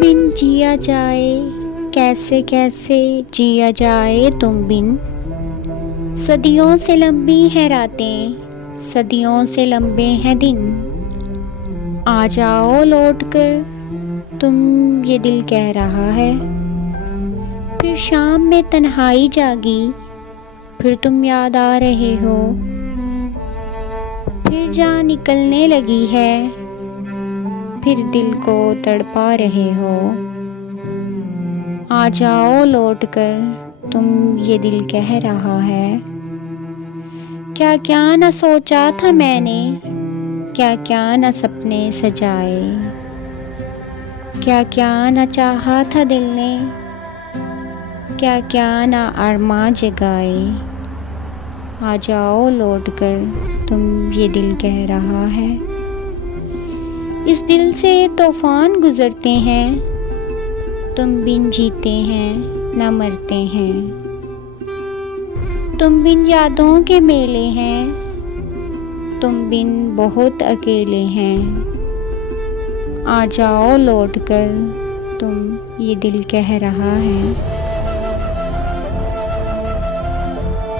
बिन जिया जाए, कैसे कैसे जिया जाए तुम बिन। सदियों से लंबी हैं रातें, सदियों से लंबे हैं दिन। आ जाओ लौट कर तुम, ये दिल कह रहा है। फिर शाम में तन्हाई जागी, फिर तुम याद आ रहे हो। फिर जान निकलने लगी है, फिर दिल को तड़पा रहे हो। आ जाओ लौट कर तुम, ये दिल कह रहा है। क्या क्या न सोचा था मैंने, क्या क्या न सपने सजाए। क्या क्या न चाहा था दिल ने, क्या क्या न अरमां जगाए। आ जाओ लौट कर तुम, ये दिल कह रहा है। इस दिल से तूफान गुजरते हैं, तुम बिन जीते हैं न मरते हैं। तुम बिन यादों के मेले हैं, तुम बिन बहुत अकेले हैं। आ जाओ लौट कर तुम, ये दिल कह रहा है।